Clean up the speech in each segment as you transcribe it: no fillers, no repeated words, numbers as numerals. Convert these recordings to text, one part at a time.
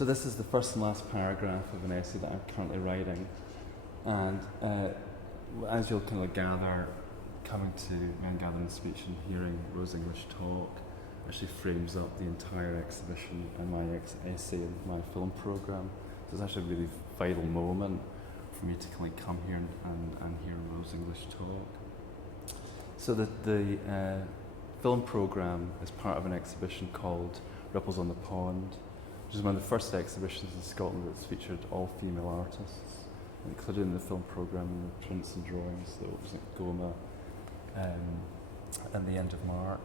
So this is the first and last paragraph of an essay that I'm currently writing, and as you'll kind of gather, coming to Men Gathering Speech and hearing Rose English talk actually frames up the entire exhibition and my essay and my film programme. So it's actually a really vital moment for me to kind of come here and hear Rose English talk. So the film programme is part of an exhibition called Ripples on the Pond, which is one of the first exhibitions in Scotland that's featured all female artists, included in the film programme and the prints and drawings that was at Goma at the end of March.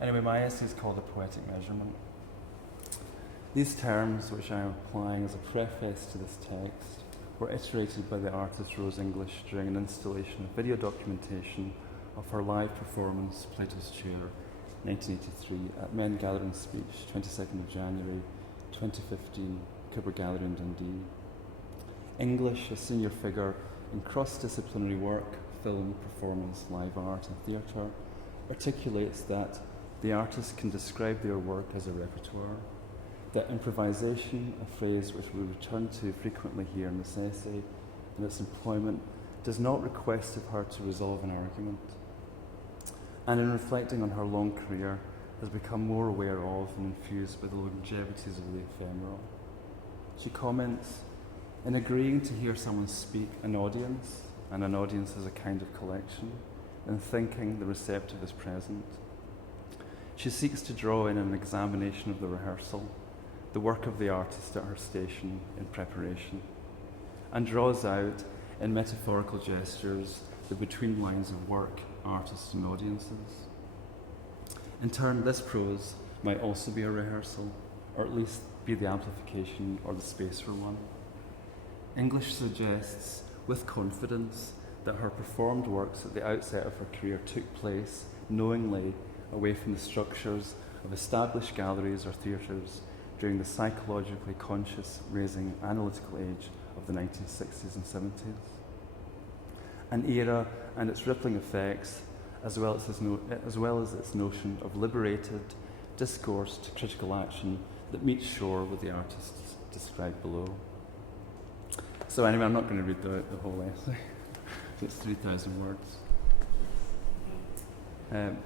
Anyway, my essay is called A Poetic Measurement. These terms, which I am applying as a preface to this text, were iterated by the artist Rose English during an installation of video documentation of her live performance, Plato's Chair, 1983, at Men Gathering Speech, 22nd of January 2015, Cooper Gallery in Dundee. English, a senior figure in cross-disciplinary work, film, performance, live art and theatre, articulates that the artist can describe their work as a repertoire, that improvisation, a phrase which we return to frequently here in this essay, and its employment, does not request of her to resolve an argument, and in reflecting on her long career, has become more aware of and infused by the longevities of the ephemeral. She comments, in agreeing to hear someone speak, an audience, and an audience as a kind of collection, in thinking the receptive is present. She seeks to draw in an examination of the rehearsal, the work of the artist at her station in preparation, and draws out, in metaphorical gestures, the between lines of work, artists and audiences. In turn, this prose might also be a rehearsal, or at least be the amplification or the space for one. English suggests, with confidence, that her performed works at the outset of her career took place, knowingly, away from the structures of established galleries or theatres during the psychologically conscious, raising, analytical age of the 1960s and 70s. An era and its rippling effects, as well as its notion of liberated discourse to critical action that meets shore with the artists described below. So anyway, I'm not going to read the whole essay. It's 3,000 words.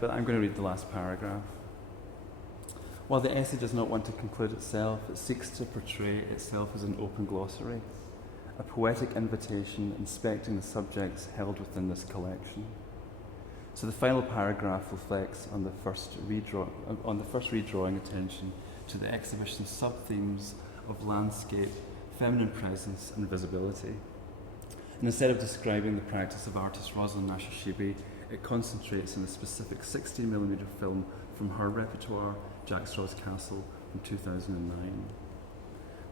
But I'm going to read the last paragraph. While the essay does not want to conclude itself, it seeks to portray itself as an open glossary, a poetic invitation inspecting the subjects held within this collection. So the final paragraph reflects on the first redrawing attention to the exhibition's sub-themes of landscape, feminine presence and visibility. And instead of describing the practice of artist Rosalind Nashashibi, it concentrates on a specific 16mm film from her repertoire, Jack Straw's Castle, from 2009.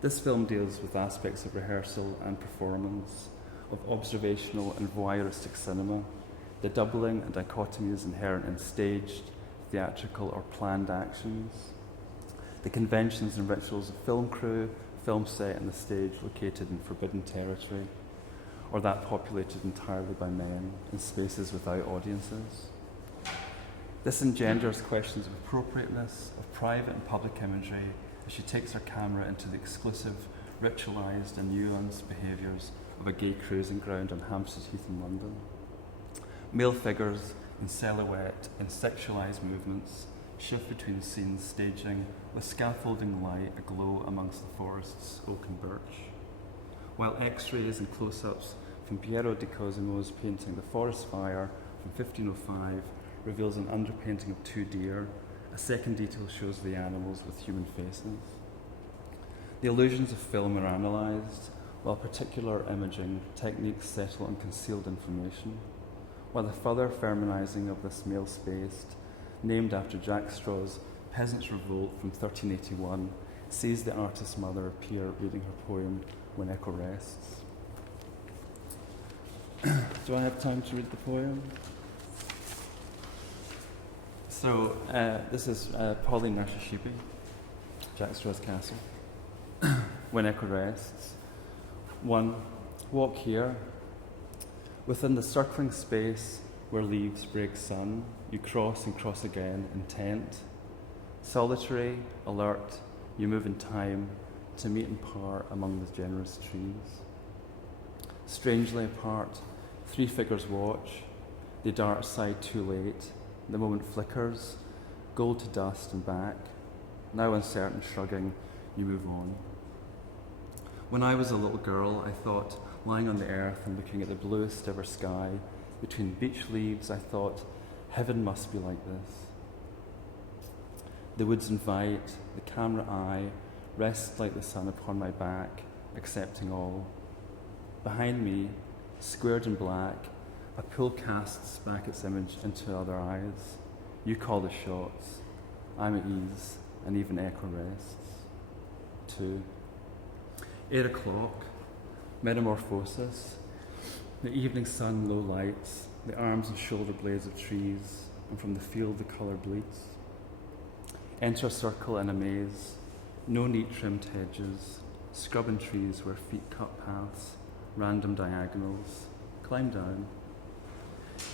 This film deals with aspects of rehearsal and performance, of observational and voyeuristic cinema, the doubling and dichotomies inherent in staged, theatrical or planned actions, the conventions and rituals of film crew, film set and the stage located in forbidden territory, or that populated entirely by men in spaces without audiences. This engenders questions of appropriateness, of private and public imagery, as she takes her camera into the exclusive, ritualised and nuanced behaviours of a gay cruising ground on Hampstead Heath in London. Male figures in silhouette and sexualised movements shift between scenes staging with scaffolding light aglow amongst the forest's oak and birch, while x-rays and close-ups from Piero di Cosimo's painting The Forest Fire from 1505 reveals an underpainting of two deer. A second detail shows the animals with human faces. The illusions of film are analysed, while particular imaging techniques settle on concealed information, while the further feminising of this male-spaced, named after Jack Straw's Peasants' Revolt from 1381, sees the artist's mother appear reading her poem When Echo Rests. Do I have time to read the poem? So this is Pauline Nashashibi, Jack Straw's Castle. When Echo Rests. 1. Walk here. Within the circling space where leaves break sun, you cross and cross again, intent. Solitary, alert, you move in time, to meet and part among the generous trees. Strangely apart, 3 figures watch. They dart aside too late. The moment flickers, gold to dust and back. Now uncertain shrugging, you move on. When I was a little girl, I thought, lying on the earth and looking at the bluest ever sky, between beech leaves, I thought, heaven must be like this. The woods invite, the camera eye rests like the sun upon my back, accepting all. Behind me, squared in black, a pool casts back its image into other eyes. You call the shots. I'm at ease, and even echo rests. 2. 8 o'clock, metamorphosis. The evening sun, low lights, the arms and shoulder blades of trees, and from the field the colour bleeds. Enter a circle in a maze, no neat trimmed hedges, scrubbing trees where feet cut paths, random diagonals. Climb down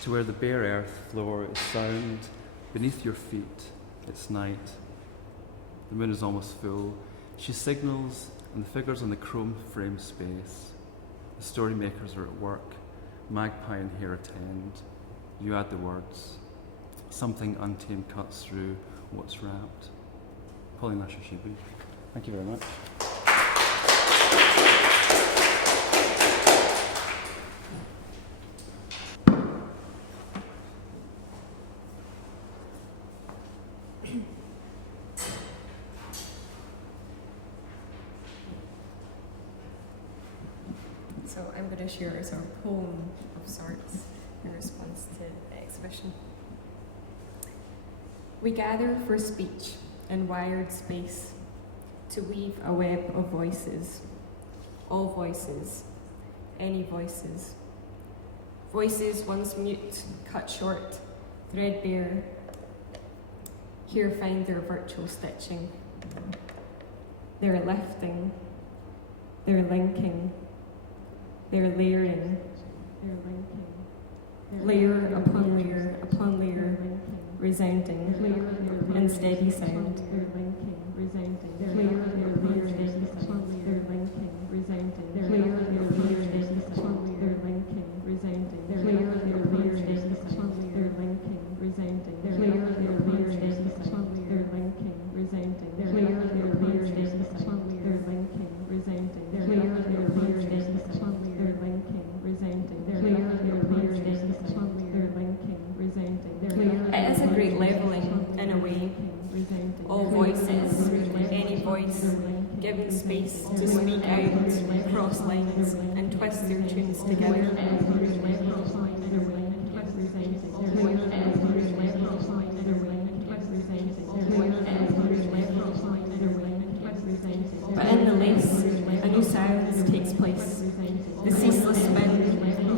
to where the bare earth floor is sound beneath your feet. It's night. The moon is almost full. She signals, and the figures on the chrome frame space. The story makers are at work. Magpie and hare attend. You add the words. Something untamed cuts through what's wrapped. Pauline Lasher-Shibu. Thank you very much. So I'm going to share as our poem of sorts in response to the exhibition. We gather for speech in wired space to weave a web of voices, all voices, any voices. Voices once mute, cut short, threadbare, here find their virtual stitching. They're lifting, they're linking, they're layering, layer upon layer upon layer, resounding in steady sound. It is a great levelling, in a way. All voices, any voice, given space to speak out, cross lines, and twist their tunes together. But in the lace, a new silence takes place. The ceaseless spin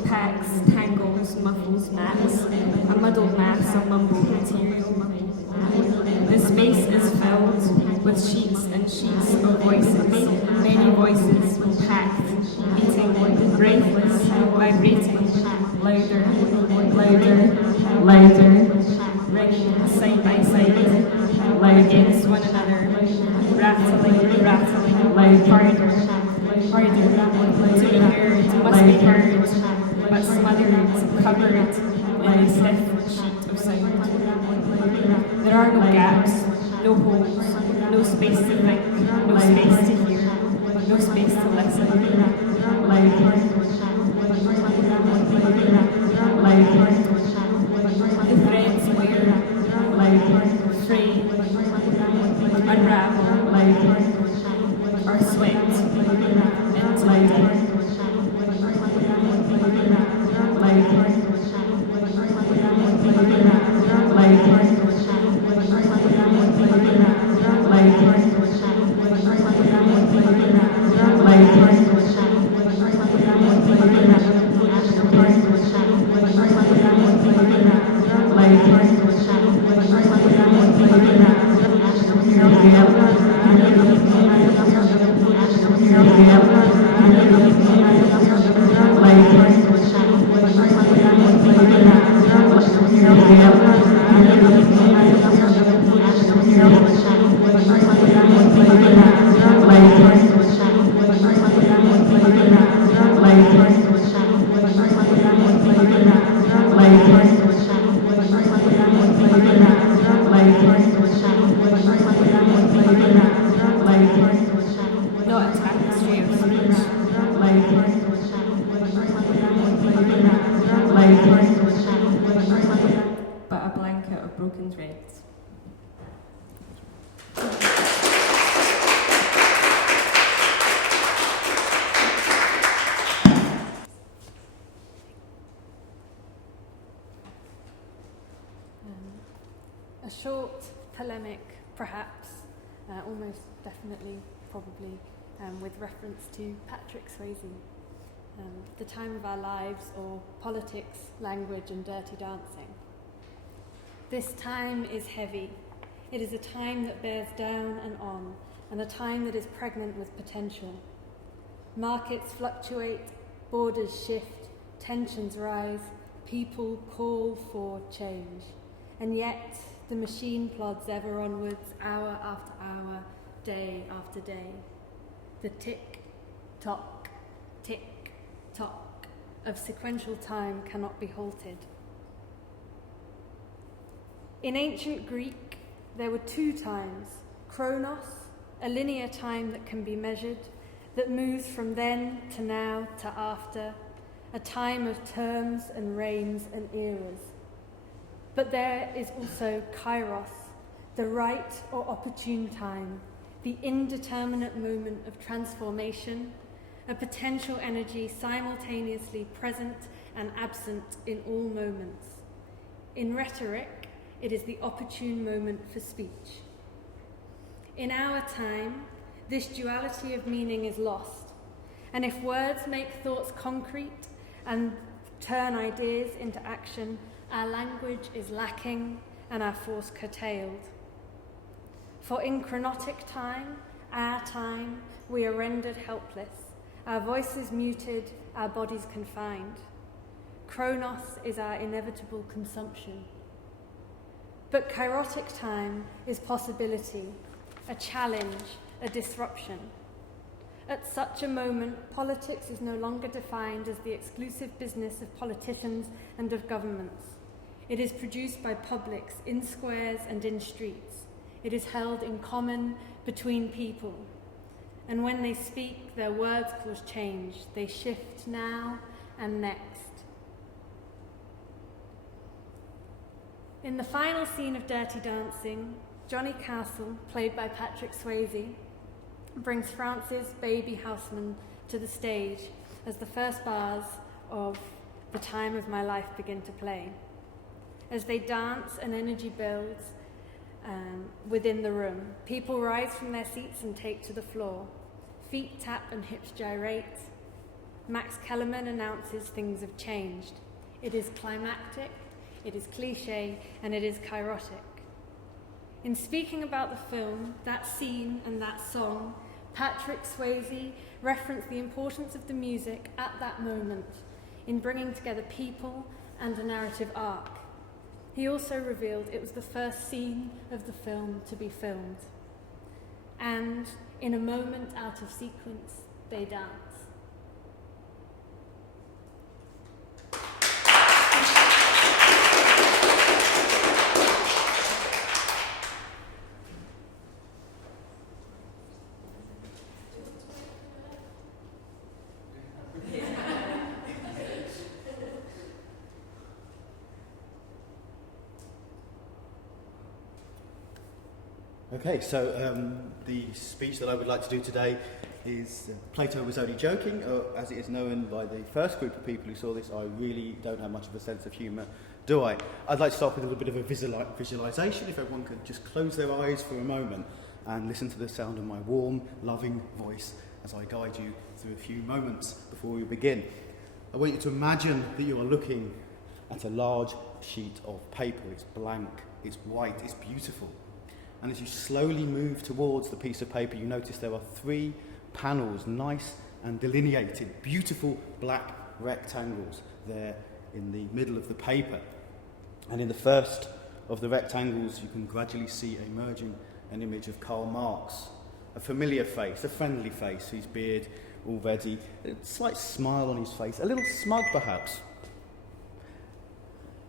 packs, tangles, muffles, maps, a muddled mass of mumbled material. The space is filled with sheets and sheets of voices, many voices, packed, beating, breathless, vibrating, louder, louder, louder, ringing side by side, against one another, rattling, rattling, harder, to be heard, must be heard, but smothered, covered in a stiff sheet of sound. There are no gaps, no holes, no space to think, no space to hear, no space to listen. The threads wear, fray, unravel, are swept into the day. out of broken threads. A short polemic, perhaps, almost definitely, probably, with reference to Patrick Swayze. The time of our lives, or politics, language and dirty dancing. This time is heavy. It is a time that bears down and on, and a time that is pregnant with potential. Markets fluctuate, borders shift, tensions rise, people call for change. And yet, the machine plods ever onwards, hour after hour, day after day. The tick-tock, tick-tock of sequential time cannot be halted. In ancient Greek, there were two times: chronos, a linear time that can be measured, that moves from then to now to after, a time of terms and reigns and eras. But there is also kairos, the right or opportune time, the indeterminate moment of transformation, a potential energy simultaneously present and absent in all moments. In rhetoric, it is the opportune moment for speech. In our time, this duality of meaning is lost, and if words make thoughts concrete and turn ideas into action, our language is lacking and our force curtailed. For in chronotic time, our time, we are rendered helpless, our voices muted, our bodies confined. Chronos is our inevitable consumption. But kairotic time is possibility, a challenge, a disruption. At such a moment, politics is no longer defined as the exclusive business of politicians and of governments. It is produced by publics in squares and in streets. It is held in common between people. And when they speak, their words cause change. They shift now and next. In the final scene of Dirty Dancing, Johnny Castle, played by Patrick Swayze, brings France's baby houseman to the stage as the first bars of The Time of My Life begin to play. As they dance, an energy builds within the room. People rise from their seats and take to the floor. Feet tap and hips gyrate. Max Kellerman announces things have changed. It is climactic, it is cliche, and it is kairotic. In speaking about the film, that scene and that song, Patrick Swayze referenced the importance of the music at that moment in bringing together people and a narrative arc. He also revealed it was the first scene of the film to be filmed. And in a moment out of sequence, they dance. Okay, so the speech that I would like to do today is Plato was only joking, or as it is known by the first group of people who saw this, I really don't have much of a sense of humour, do I? I'd like to start with a little bit of a visualisation, if everyone could just close their eyes for a moment and listen to the sound of my warm, loving voice as I guide you through a few moments before we begin. I want you to imagine that you are looking at a large sheet of paper. It's blank, it's white, it's beautiful. And as you slowly move towards the piece of paper, you notice there are 3 panels, nice and delineated, beautiful black rectangles there in the middle of the paper. And in the first of the rectangles, you can gradually see emerging an image of Karl Marx, a familiar face, a friendly face, whose beard already, a slight smile on his face, a little smug perhaps.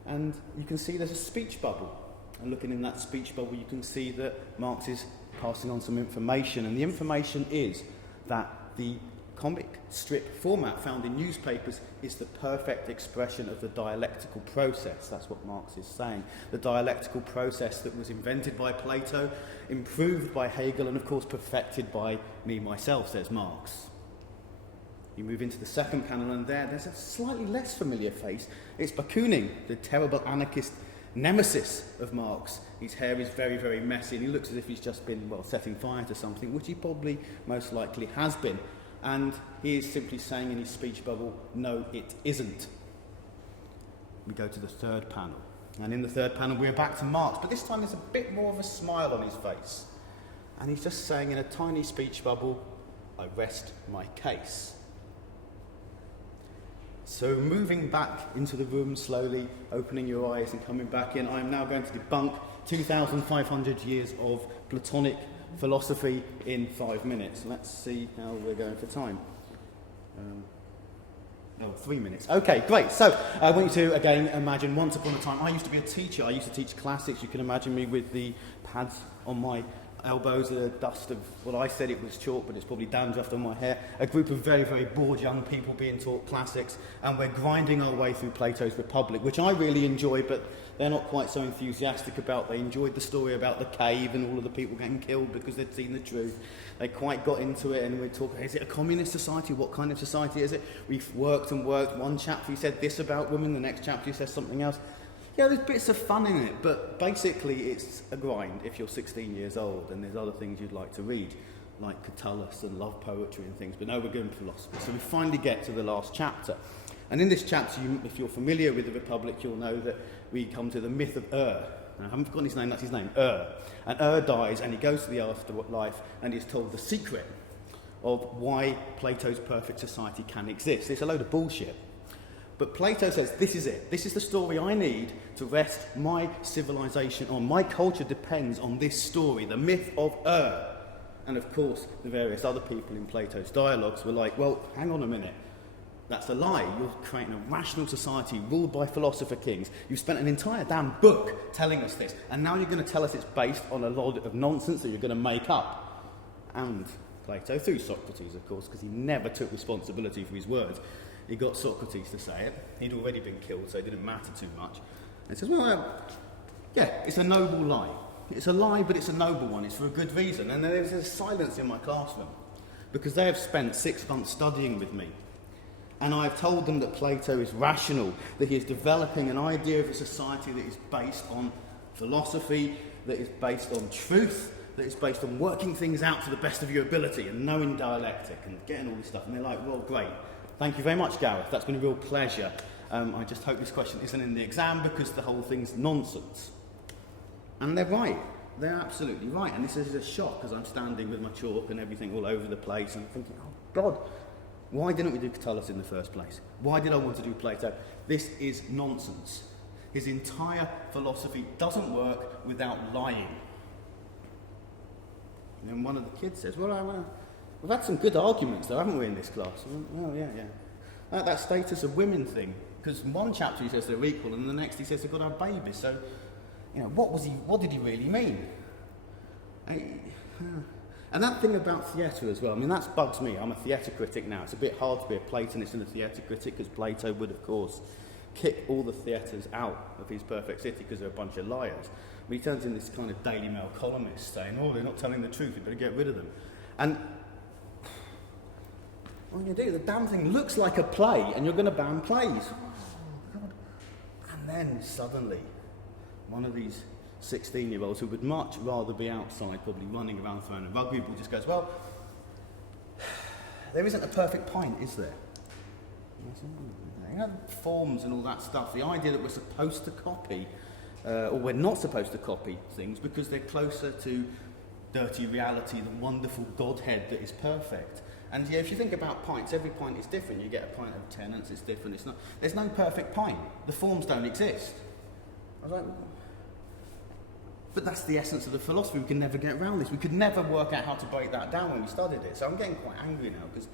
And you can see there's a speech bubble. And looking in that speech bubble, you can see that Marx is passing on some information. And the information is that the comic strip format found in newspapers is the perfect expression of the dialectical process. That's what Marx is saying. The dialectical process that was invented by Plato, improved by Hegel, and of course perfected by me myself, says Marx. You move into the second panel, and there's a slightly less familiar face. It's Bakunin, the terrible anarchist nemesis of Marx. His hair is very, very messy, and he looks as if he's just been, setting fire to something, which he probably most likely has been. And he is simply saying in his speech bubble, no, it isn't. We go to the third panel. And in the third panel, we're back to Marx, but this time there's a bit more of a smile on his face. And he's just saying in a tiny speech bubble, I rest my case. So moving back into the room slowly, opening your eyes and coming back in, I am now going to debunk 2,500 years of Platonic philosophy in 5 minutes. Let's see how we're going for time. 3 minutes. Okay, great. So I want you to, again, imagine once upon a time, I used to be a teacher. I used to teach classics. You can imagine me with the pads on my elbows, the dust of, I said it was chalk, but it's probably dandruff on my hair. A group of very, very bored young people being taught classics, and we're grinding our way through Plato's Republic, which I really enjoy, but they're not quite so enthusiastic about. They enjoyed the story about the cave and all of the people getting killed because they'd seen the truth. They quite got into it, and we're talking, is it a communist society? What kind of society is it? We've worked and worked. One chapter he said this about women, the next chapter he says something else. Yeah, there's bits of fun in it, but basically it's a grind if you're 16 years old, and there's other things you'd like to read, like Catullus and love poetry and things, but no, we're going philosophy. So we finally get to the last chapter. And in this chapter, if you're familiar with the Republic, you'll know that we come to the myth of I haven't forgotten his name, that's his name, And dies, and he goes to the afterlife, and he's told the secret of why Plato's perfect society can exist. It's a load of bullshit. But Plato says, this is it. This is the story I need to rest my civilization on. My culture depends on this story, the myth of And of course, the various other people in Plato's dialogues were like, well, hang on a minute. That's a lie. You're creating a rational society ruled by philosopher kings. You've spent an entire damn book telling us this. And now you're going to tell us it's based on a lot of nonsense that you're going to make up. And Plato, through Socrates, of course, because he never took responsibility for his words, he got Socrates to say it. He'd already been killed, so it didn't matter too much. And he says, it's a noble lie. It's a lie, but it's a noble one. It's for a good reason. And there's a silence in my classroom, because they have spent 6 months studying with me. And I've told them that Plato is rational, that he is developing an idea of a society that is based on philosophy, that is based on truth, that is based on working things out to the best of your ability and knowing dialectic and getting all this stuff. And they're like, well, great. Thank you very much, Gareth. That's been a real pleasure. I just hope this question isn't in the exam, because the whole thing's nonsense. And they're right. They're absolutely right. And this is a shock, because I'm standing with my chalk and everything all over the place and thinking, oh, God, why didn't we do Catullus in the first place? Why did I want to do Plato? This is nonsense. His entire philosophy doesn't work without lying. And then one of the kids says, we've had some good arguments, though, haven't we, in this class? Oh, yeah. That status of women thing. Because in one chapter he says they're equal, and the next he says they've got to have babies. So, what did he really mean? And that thing about theatre as well, that bugs me. I'm a theatre critic now. It's a bit hard to be a Platonist and a theatre critic, because Plato would, of course, kick all the theatres out of his perfect city because they're a bunch of liars. But he turns in this kind of Daily Mail columnist saying, they're not telling the truth, you better get rid of them. And what you do, the damn thing looks like a play, and you're going to ban plays. Oh, God. And then suddenly, one of these 16-year-olds who would much rather be outside, probably running around throwing a rugby ball, just goes, there isn't a perfect pint, is there? Forms and all that stuff, the idea that we're supposed to copy, or we're not supposed to copy things because they're closer to dirty reality, the wonderful Godhead that is perfect. And if you think about pints, every pint is different. You get a pint of Tennant's, it's different. There's no perfect pint. The forms don't exist. I was like, but that's the essence of the philosophy. We can never get around this. We could never work out how to break that down when we studied it. So I'm getting quite angry now, because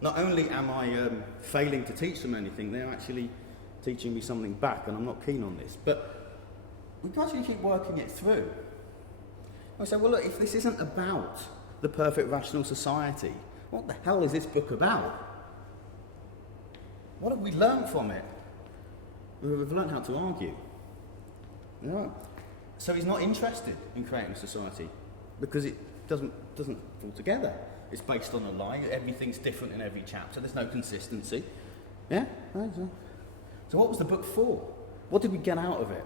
not only am I failing to teach them anything, they're actually teaching me something back, and I'm not keen on this. But we can actually keep working it through. I say, look, if this isn't about the perfect rational society, What the hell is this book about? What have we learned from it? We've learned how to argue. Yeah. So he's not interested in creating a society because it doesn't fall together. It's based on a lie. Everything's different in every chapter. There's no consistency. Yeah? Right, so what was the book for? What did we get out of it?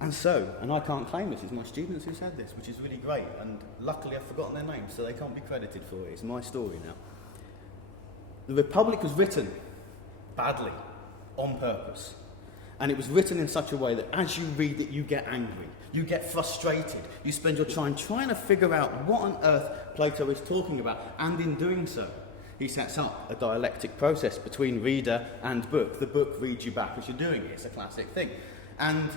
And I can't claim this, it's my students who said this, which is really great, and luckily I've forgotten their names, so they can't be credited for it. It's my story now. The Republic was written badly, on purpose. And it was written in such a way that as you read it, you get angry, you get frustrated, you spend your time trying to figure out what on earth Plato is talking about, and in doing so, he sets up a dialectic process between reader and book. The book reads you back as you're doing it. It's a classic thing. And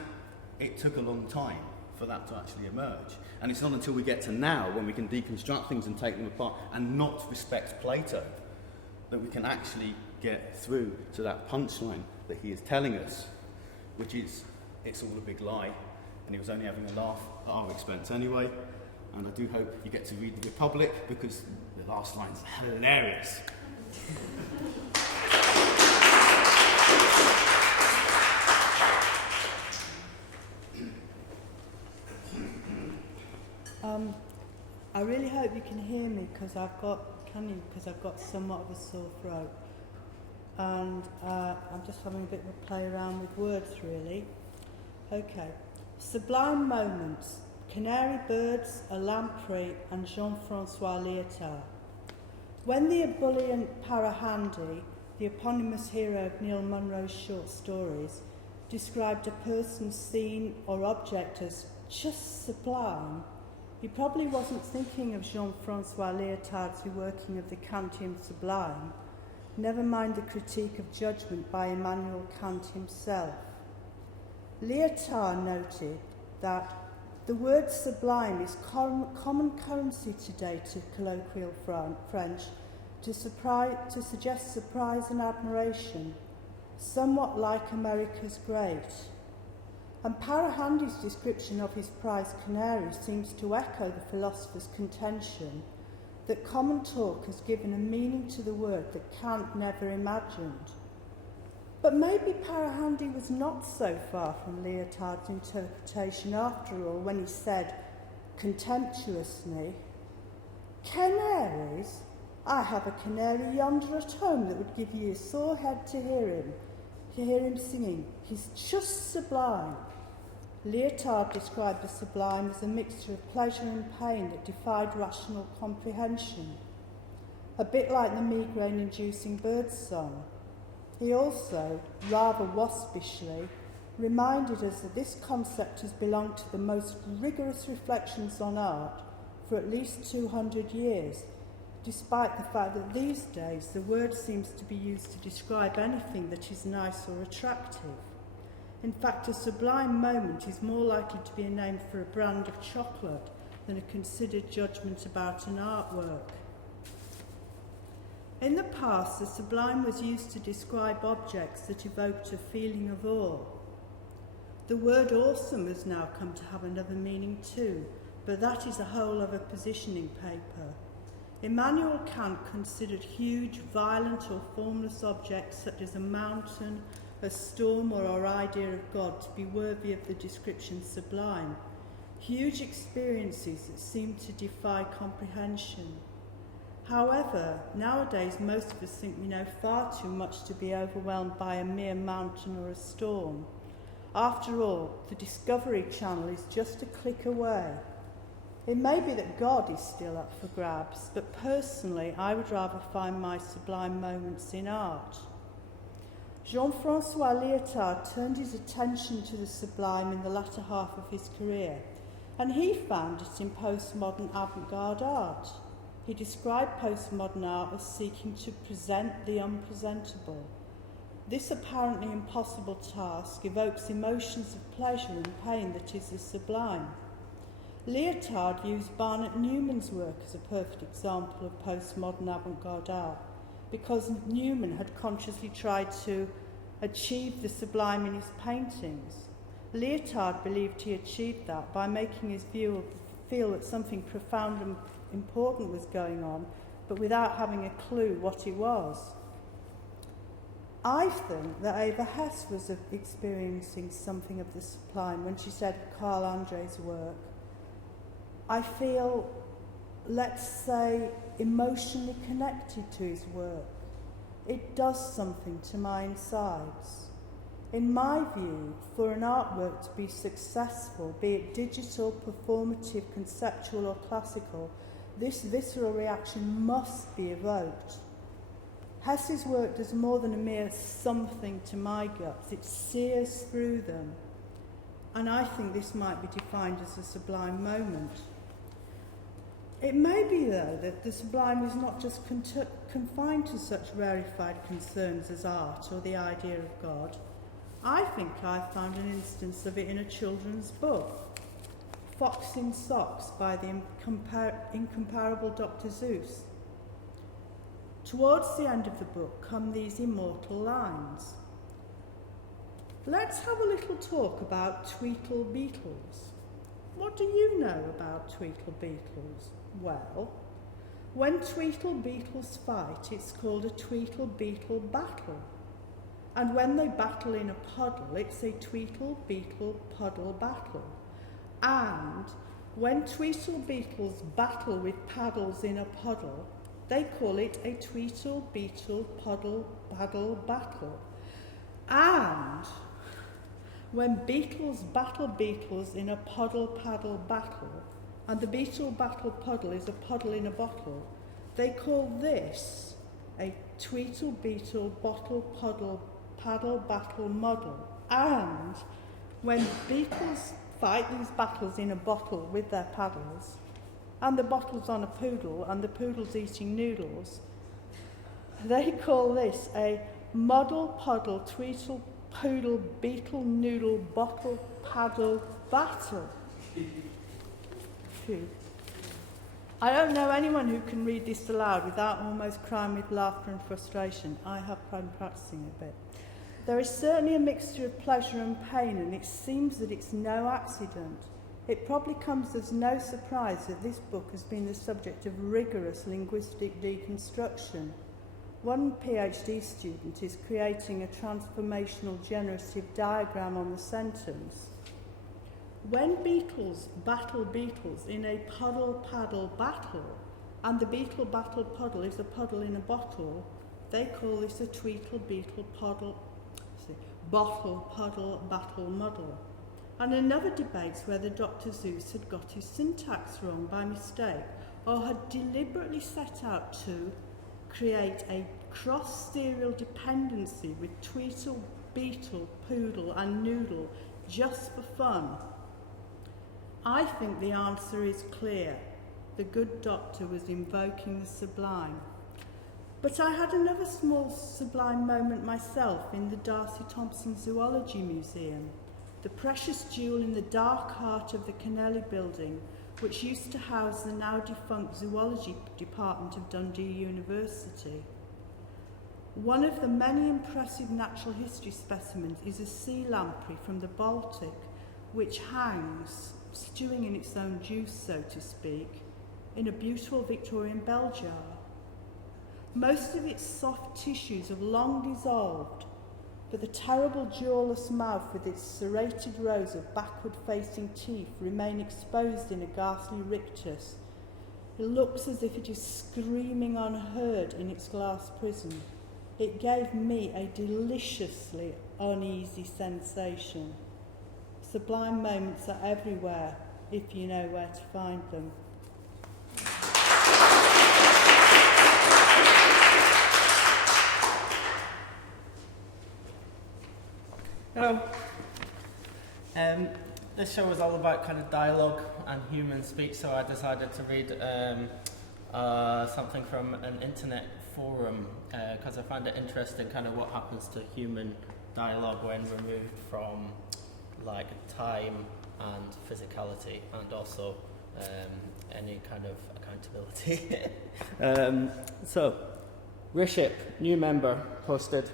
it took a long time for that to actually emerge. And it's not until we get to now, when we can deconstruct things and take them apart and not respect Plato, that we can actually get through to that punchline that he is telling us, which is, it's all a big lie, and he was only having a laugh at our expense anyway. And I do hope you get to read The Republic, because the last line's hilarious. I really hope you can hear me because I've got somewhat of a sore throat, and I'm just having a bit of a play around with words really. Okay, sublime moments: canary birds, a lamprey, and Jean-Francois Lyotard. When the ebullient Parry, the eponymous hero of Neil Munro's short stories, described a person, scene, or object as just sublime, he probably wasn't thinking of Jean-Francois Lyotard's reworking of the Kantian sublime, never mind the critique of judgment by Immanuel Kant himself. Lyotard noted that the word sublime is common currency today to colloquial French to suggest surprise and admiration, somewhat like America's great. And Parahandy's description of his prize canary seems to echo the philosopher's contention that common talk has given a meaning to the word that Kant never imagined. But maybe Parahandy was not so far from Lyotard's interpretation after all when he said, contemptuously, "Canaries? I have a canary yonder at home that would give ye a sore head to hear him singing. He's just sublime." Lyotard described the sublime as a mixture of pleasure and pain that defied rational comprehension, a bit like the migraine-inducing bird's song. He also, rather waspishly, reminded us that this concept has belonged to the most rigorous reflections on art for at least 200 years, despite the fact that these days the word seems to be used to describe anything that is nice or attractive. In fact, a sublime moment is more likely to be a name for a brand of chocolate than a considered judgment about an artwork. In the past, the sublime was used to describe objects that evoked a feeling of awe. The word awesome has now come to have another meaning too, but that is a whole other positioning paper. Immanuel Kant considered huge, violent or formless objects such as a mountain, a storm or our idea of God to be worthy of the description sublime, huge experiences that seem to defy comprehension. However, nowadays most of us think we know far too much to be overwhelmed by a mere mountain or a storm. After all, the Discovery Channel is just a click away. It may be that God is still up for grabs, but personally I would rather find my sublime moments in art. Jean-Francois Lyotard turned his attention to the sublime in the latter half of his career, and he found it in postmodern avant-garde art. He described postmodern art as seeking to present the unpresentable. This apparently impossible task evokes emotions of pleasure and pain that is the sublime. Lyotard used Barnett Newman's work as a perfect example of postmodern avant-garde art, because Newman had consciously tried to achieve the sublime in his paintings. Lyotard believed he achieved that by making his viewer feel that something profound and important was going on but without having a clue what it was. I think that Ava Hess was experiencing something of the sublime when she said Carl Andre's work. I feel, let's say, emotionally connected to his work. It does something to my insides. In my view, for an artwork to be successful, be it digital, performative, conceptual or classical, this visceral reaction must be evoked. Hess's work does more than a mere something to my guts. It sears through them. And I think this might be defined as a sublime moment. It may be, though, that the sublime is not just confined to such rarefied concerns as art or the idea of God. I think I found an instance of it in a children's book, Fox in Socks by the incomparable Dr. Seuss. Towards the end of the book come these immortal lines. Let's have a little talk about Tweedle beetles. What do you know about Tweedle beetles? Well, when Tweedle beetles fight, it's called a Tweedle beetle battle. And when they battle in a puddle, it's a Tweedle beetle puddle battle. And when Tweedle beetles battle with paddles in a puddle, they call it a Tweedle beetle puddle paddle battle. And when beetles battle beetles in a puddle paddle battle, and the beetle battle puddle is a puddle in a bottle, they call this a Tweedle beetle bottle puddle paddle battle muddle. And when beetles fight these battles in a bottle with their paddles, and the bottle's on a poodle, and the poodle's eating noodles, they call this a muddle puddle Tweedle poodle beetle noodle bottle paddle battle. Phew. I don't know anyone who can read this aloud without almost crying with laughter and frustration. I have been practicing a bit. There is certainly a mixture of pleasure and pain, and it seems that it's no accident. It probably comes as no surprise that this book has been the subject of rigorous linguistic deconstruction. One PhD student is creating a transformational generative diagram on the sentence. When beetles battle beetles in a puddle paddle battle, and the beetle battle puddle is a puddle in a bottle, they call this a Tweedle beetle bottle puddle battle muddle. And another debates whether Dr. Seuss had got his syntax wrong by mistake, or had deliberately set out to create a cross-serial dependency with Tweedle, beetle, poodle and noodle just for fun. I think the answer is clear. The good doctor was invoking the sublime. But I had another small sublime moment myself in the Darcy Thompson Zoology Museum, the precious jewel in the dark heart of the Kennelly building, which used to house the now defunct zoology department of Dundee University. One of the many impressive natural history specimens is a sea lamprey from the Baltic, which hangs, stewing in its own juice, so to speak, in a beautiful Victorian bell jar. Most of its soft tissues have long dissolved, but the terrible jawless mouth with its serrated rows of backward-facing teeth remain exposed in a ghastly rictus. It looks as if it is screaming unheard in its glass prison. It gave me a deliciously uneasy sensation. Sublime moments are everywhere, if you know where to find them. Hello. This show was all about kind of dialogue and human speech, so I decided to read something from an internet forum because I found it interesting, kind of what happens to human dialogue when removed from like time and physicality, and also any kind of accountability. So, Riship, new member, posted,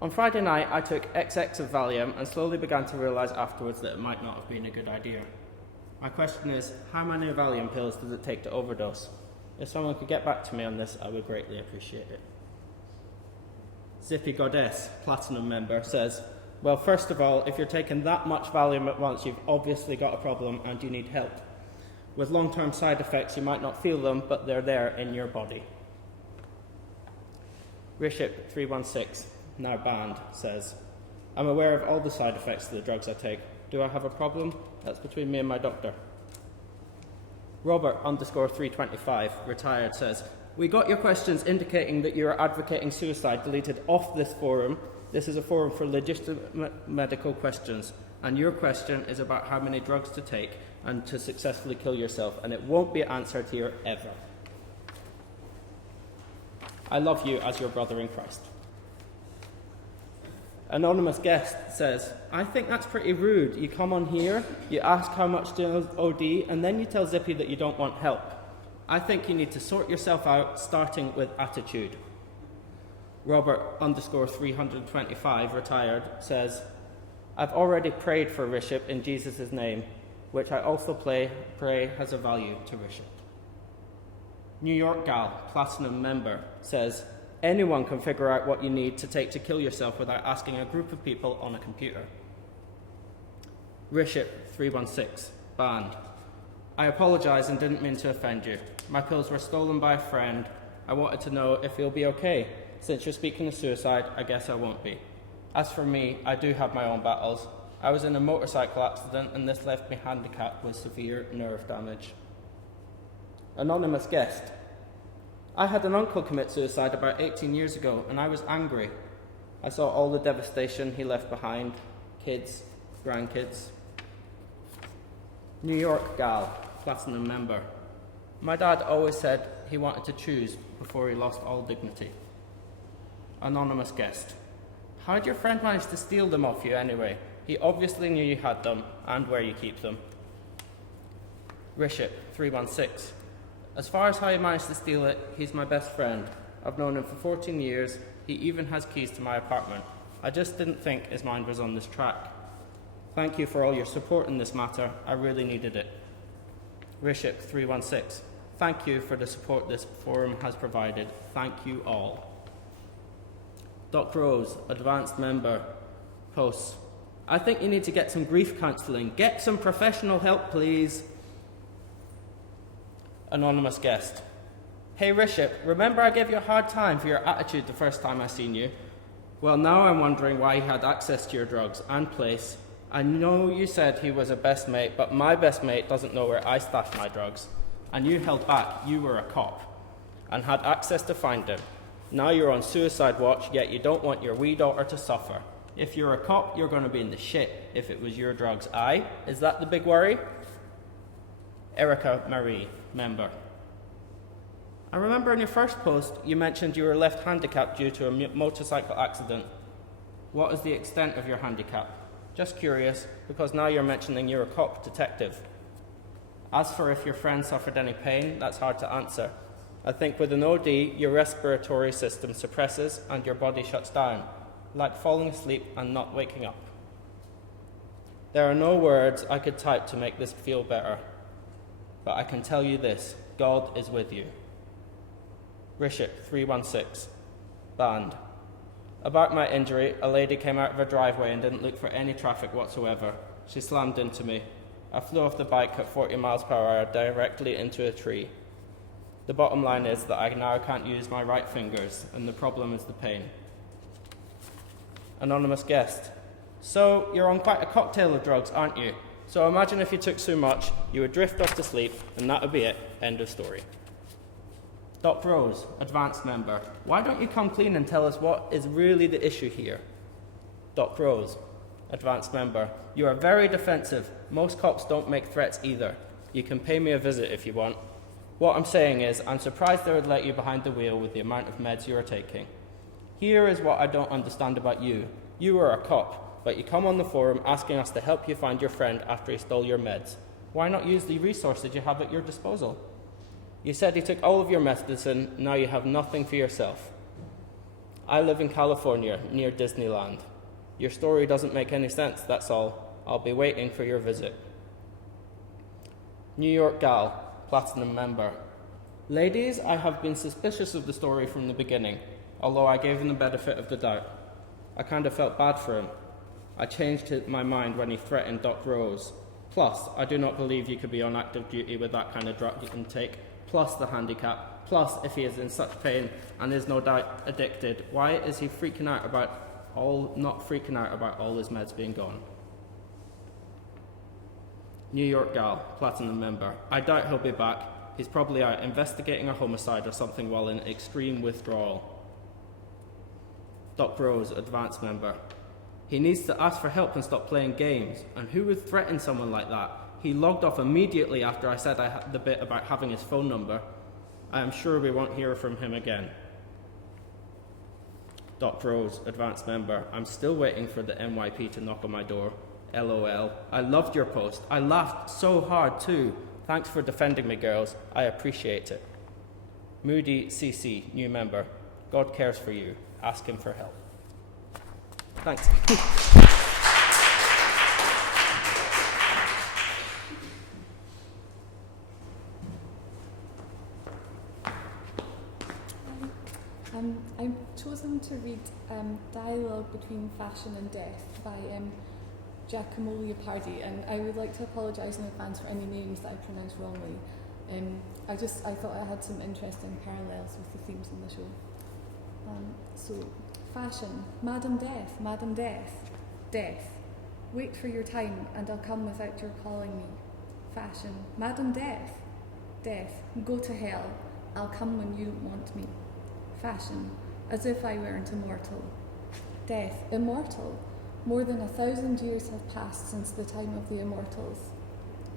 "On Friday night I took XX of Valium and slowly began to realise afterwards that it might not have been a good idea. My question is, how many Valium pills does it take to overdose? If someone could get back to me on this, I would greatly appreciate it. Zippy Goddess, Platinum member, says, well, first of all, if you're taking that much Valium at once, you've obviously got a problem and you need help. With long-term side effects, you might not feel them, but they're there in your body. Riship 316, now banned, says, I'm aware of all the side effects of the drugs I take. Do I have a problem? That's between me and my doctor. Robert _325, retired, says, we got your questions indicating that you are advocating suicide deleted off this forum. This is a forum for legitimate medical questions, and your question is about how many drugs to take and to successfully kill yourself, and it won't be answered here ever. I love you as your brother in Christ. Anonymous guest says, I think that's pretty rude. You come on here, you ask how much to OD, and then you tell Zippy that you don't want help. I think you need to sort yourself out, starting with attitude. Robert _325, retired, says, I've already prayed for Riship in Jesus' name, which I also pray has a value to Riship. New York Gal, Platinum member, says, anyone can figure out what you need to take to kill yourself without asking a group of people on a computer. Riship 316, banned. I apologise and didn't mean to offend you. My pills were stolen by a friend. I wanted to know if you'll be okay. Since you're speaking of suicide, I guess I won't be. As for me, I do have my own battles. I was in a motorcycle accident and this left me handicapped with severe nerve damage. Anonymous guest. I had an uncle commit suicide about 18 years ago and I was angry. I saw all the devastation he left behind. Kids, grandkids. New York Gal, Platinum member. My dad always said he wanted to choose before he lost all dignity. Anonymous guest. How did your friend manage to steal them off you anyway? He obviously knew you had them and where you keep them. Riship 316. As far as how he managed to steal it, he's my best friend. I've known him for 14 years. He even has keys to my apartment. I just didn't think his mind was on this track. Thank you for all your support in this matter. I really needed it. Riship 316. Thank you for the support this forum has provided. Thank you all. Doc Rose, advanced member, posts. I think you need to get some grief counselling. Get some professional help, please. Anonymous guest. Hey Riship, remember I gave you a hard time for your attitude the first time I seen you? Well, now I'm wondering why he had access to your drugs and place. I know you said he was a best mate, but my best mate doesn't know where I stash my drugs. And you held back, you were a cop, and had access to find him. Now you're on suicide watch, yet you don't want your wee daughter to suffer. If you're a cop, you're going to be in the shit if it was your drugs. Aye? Is that the big worry? Erica Marie, member. I remember in your first post, you mentioned you were left handicapped due to a motorcycle accident. What is the extent of your handicap? Just curious, because now you're mentioning you're a cop detective. As for if your friend suffered any pain, that's hard to answer. I think with an OD, your respiratory system suppresses and your body shuts down, like falling asleep and not waking up. There are no words I could type to make this feel better, but I can tell you this, God is with you. Riship 316, banned. About my injury, a lady came out of her driveway and didn't look for any traffic whatsoever. She slammed into me. I flew off the bike at 40 miles per hour directly into a tree. The bottom line is that I now can't use my right fingers, and the problem is the pain. Anonymous guest. So, you're on quite a cocktail of drugs, aren't you? So imagine if you took so much, you would drift off to sleep, and that would be it. End of story. Doc Rose, advanced member. Why don't you come clean and tell us what is really the issue here? Doc Rose, advanced member. You are very defensive. Most cops don't make threats either. You can pay me a visit if you want. What I'm saying is, I'm surprised they would let you behind the wheel with the amount of meds you are taking. Here is what I don't understand about you. You are a cop, but you come on the forum asking us to help you find your friend after he stole your meds. Why not use the resources you have at your disposal? You said he took all of your medicine, now you have nothing for yourself. I live in California, near Disneyland. Your story doesn't make any sense, that's all. I'll be waiting for your visit. New York Gal, Platinum member. Ladies, I have been suspicious of the story from the beginning, although I gave him the benefit of the doubt. I kind of felt bad for him. I changed my mind when he threatened Doc Rose. Plus, I do not believe you could be on active duty with that kind of drug intake, plus the handicap, plus if he is in such pain and is no doubt addicted, why is he not freaking out about all his meds being gone? New York gal, platinum member. I doubt he'll be back. He's probably out investigating a homicide or something while in extreme withdrawal. Doc Rose, advanced member. He needs to ask for help and stop playing games. And who would threaten someone like that? He logged off immediately after I said I had the bit about having his phone number. I am sure we won't hear from him again. Doc Rose, advanced member. I'm still waiting for the NYP to knock on my door. LOL. I loved your post. I laughed so hard too. Thanks for defending me, girls. I appreciate it. Moody CC, new member. God cares for you. Ask him for help. Thanks. I've chosen to read Dialogue Between Fashion and Death by Giacomo Leopardi, and I would like to apologise in advance for any names that I pronounced wrongly. I thought I had some interesting parallels with the themes in the show. So, fashion, Madam Death, Madam Death, Death. Wait for your time, and I'll come without your calling me. Fashion, Madam Death, Death. Go to hell, I'll come when you don't want me. Fashion, as if I weren't immortal. Death, immortal. More than 1,000 years have passed since the time of the immortals.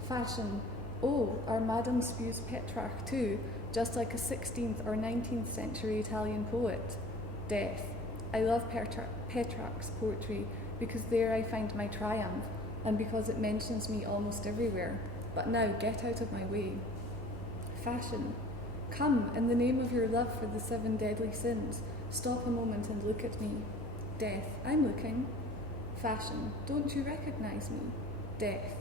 Fashion, oh, our Madame spews Petrarch too, just like a 16th or 19th century Italian poet. Death, I love Petrarch's poetry because there I find my triumph, and because it mentions me almost everywhere. But now get out of my way. Fashion, come, in the name of your love for the 7 deadly sins, stop a moment and look at me. Death, I'm looking. Fashion, don't you recognise me? Death,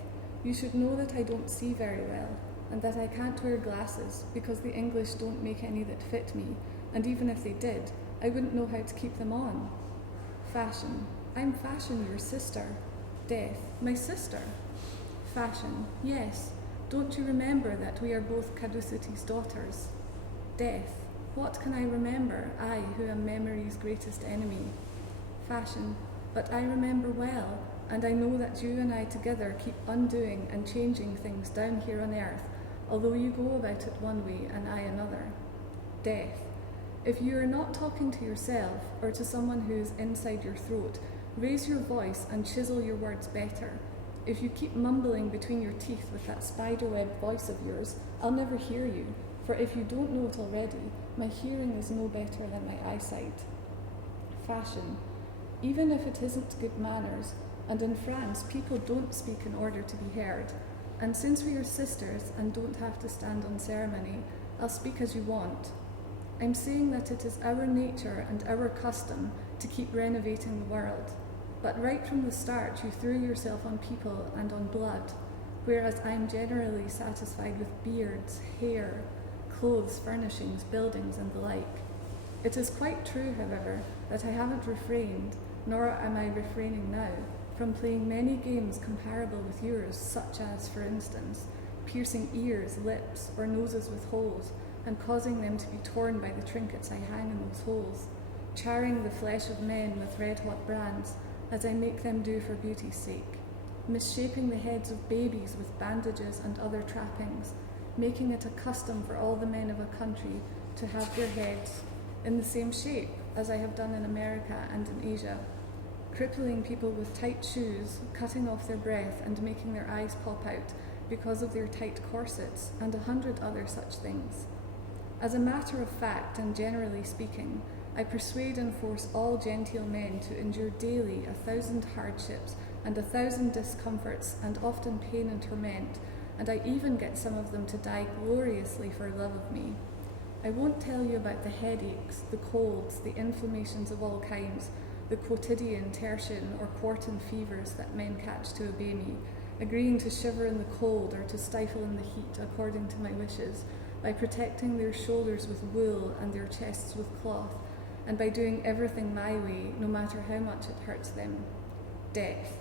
you should know that I don't see very well, and that I can't wear glasses because the English don't make any that fit me, and even if they did, I wouldn't know how to keep them on. Fashion, I'm Fashion, your sister. Death, my sister. Fashion, yes, don't you remember that we are both Caducity's daughters? Death, what can I remember, I who am memory's greatest enemy? Fashion, but I remember well, and I know that you and I together keep undoing and changing things down here on earth, although you go about it one way and I another. Death, if you are not talking to yourself or to someone who is inside your throat, raise your voice and chisel your words better. If you keep mumbling between your teeth with that spiderweb voice of yours, I'll never hear you, for if you don't know it already, my hearing is no better than my eyesight. Fashion, even if it isn't good manners, and in France people don't speak in order to be heard, and since we are sisters and don't have to stand on ceremony, I'll speak as you want. I'm saying that it is our nature and our custom to keep renovating the world, but right from the start you threw yourself on people and on blood, whereas I'm generally satisfied with beards, hair, clothes, furnishings, buildings, and the like. It is quite true, however, that I haven't refrained, nor am I refraining now, from playing many games comparable with yours, such as, for instance, piercing ears, lips, or noses with holes, and causing them to be torn by the trinkets I hang in those holes, charring the flesh of men with red-hot brands, as I make them do for beauty's sake, misshaping the heads of babies with bandages and other trappings, making it a custom for all the men of a country to have their heads in the same shape as I have done in America and in Asia, crippling people with tight shoes, cutting off their breath and making their eyes pop out because of their tight corsets, and 100 other such things. As a matter of fact, and generally speaking, I persuade and force all genteel men to endure daily 1,000 hardships and 1,000 discomforts and often pain and torment, and I even get some of them to die gloriously for love of me. I won't tell you about the headaches, the colds, the inflammations of all kinds, the quotidian, tertian, or quartan fevers that men catch to obey me, agreeing to shiver in the cold or to stifle in the heat according to my wishes, by protecting their shoulders with wool and their chests with cloth, and by doing everything my way, no matter how much it hurts them. Death.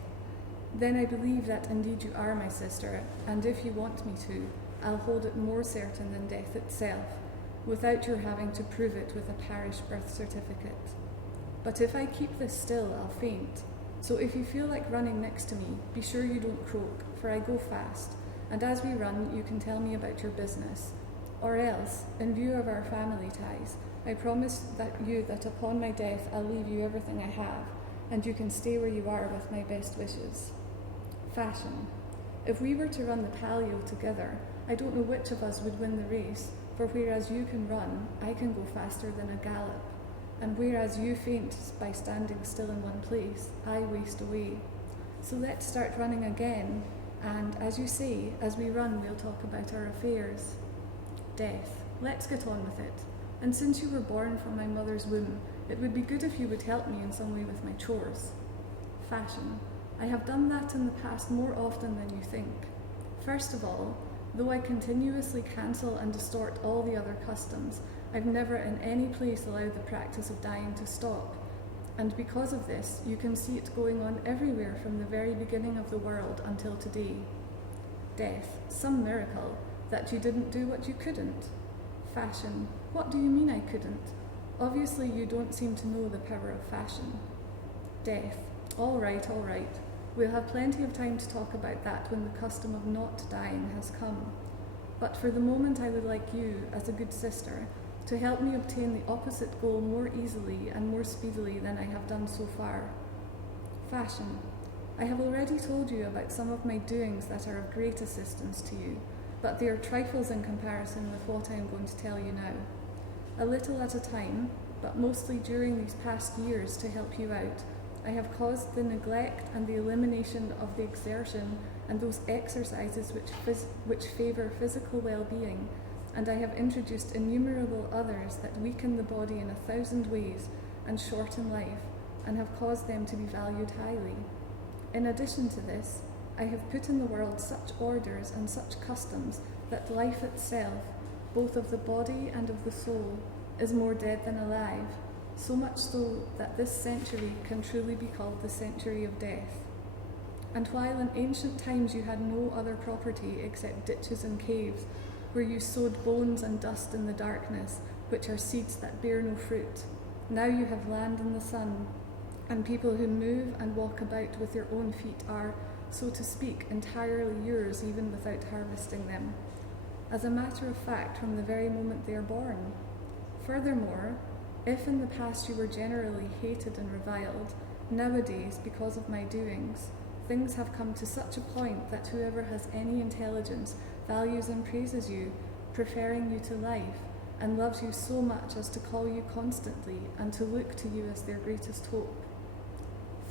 Then I believe that indeed you are my sister, and if you want me to, I'll hold it more certain than death itself, without your having to prove it with a parish birth certificate. But if I keep this still, I'll faint. So if you feel like running next to me, be sure you don't croak, for I go fast, and as we run, you can tell me about your business. Or else, in view of our family ties, I promise that upon my death I'll leave you everything I have, and you can stay where you are with my best wishes. Fashion. If we were to run the palio together, I don't know which of us would win the race, for whereas you can run, I can go faster than a gallop, and whereas you faint by standing still in one place, I waste away. So let's start running again, and as you say, as we run we'll talk about our affairs. Death. Let's get on with it. And since you were born from my mother's womb, it would be good if you would help me in some way with my chores. Fashion. I have done that in the past more often than you think. First of all, though I continuously cancel and distort all the other customs, I've never in any place allowed the practice of dyeing to stop. And because of this, you can see it going on everywhere from the very beginning of the world until today. Death. Some miracle, that you didn't do what you couldn't. Fashion. What do you mean I couldn't? Obviously you don't seem to know the power of fashion. Death. All right. We'll have plenty of time to talk about that when the custom of not dying has come. But for the moment I would like you, as a good sister, to help me obtain the opposite goal more easily and more speedily than I have done so far. Fashion. I have already told you about some of my doings that are of great assistance to you, but they are trifles in comparison with what I am going to tell you now. A little at a time, but mostly during these past years to help you out, I have caused the neglect and the elimination of the exertion and those exercises which favour physical well-being, and I have introduced innumerable others that weaken the body in 1,000 ways and shorten life, and have caused them to be valued highly. In addition to this, I have put in the world such orders and such customs that life itself, both of the body and of the soul, is more dead than alive, so much so that this century can truly be called the century of death. And while in ancient times you had no other property except ditches and caves, where you sowed bones and dust in the darkness, which are seeds that bear no fruit, now you have land in the sun, and people who move and walk about with their own feet are, so to speak, entirely yours even without harvesting them. As a matter of fact, from the very moment they are born. Furthermore, if in the past you were generally hated and reviled, nowadays, because of my doings, things have come to such a point that whoever has any intelligence values and praises you, preferring you to life, and loves you so much as to call you constantly and to look to you as their greatest hope.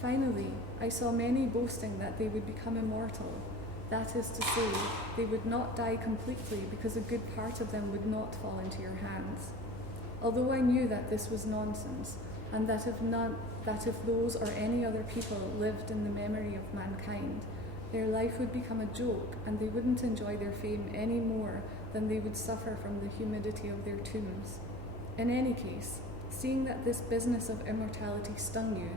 Finally, I saw many boasting that they would become immortal. That is to say, they would not die completely because a good part of them would not fall into your hands. Although I knew that this was nonsense, and that if those or any other people lived in the memory of mankind, their life would become a joke and they wouldn't enjoy their fame any more than they would suffer from the humidity of their tombs. In any case, seeing that this business of immortality stung you,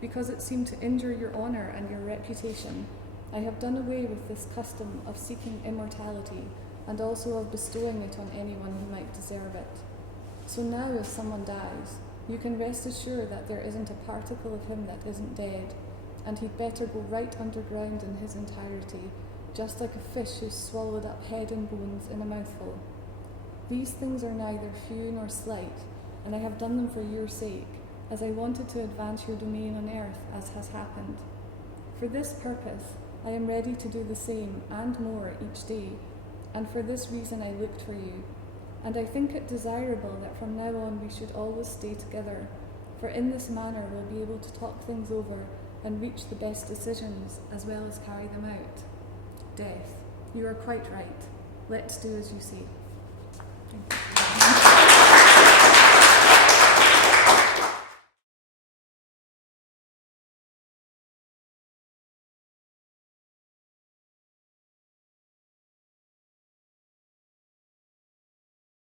because it seemed to injure your honour and your reputation, I have done away with this custom of seeking immortality and also of bestowing it on anyone who might deserve it. So now if someone dies, you can rest assured that there isn't a particle of him that isn't dead, and he'd better go right underground in his entirety, just like a fish who's swallowed up head and bones in a mouthful. These things are neither few nor slight, and I have done them for your sake, as I wanted to advance your domain on earth, as has happened. For this purpose, I am ready to do the same and more each day, and for this reason I looked for you. And I think it desirable that from now on we should always stay together, for in this manner we'll be able to talk things over and reach the best decisions as well as carry them out. Death. You are quite right. Let's do as you say.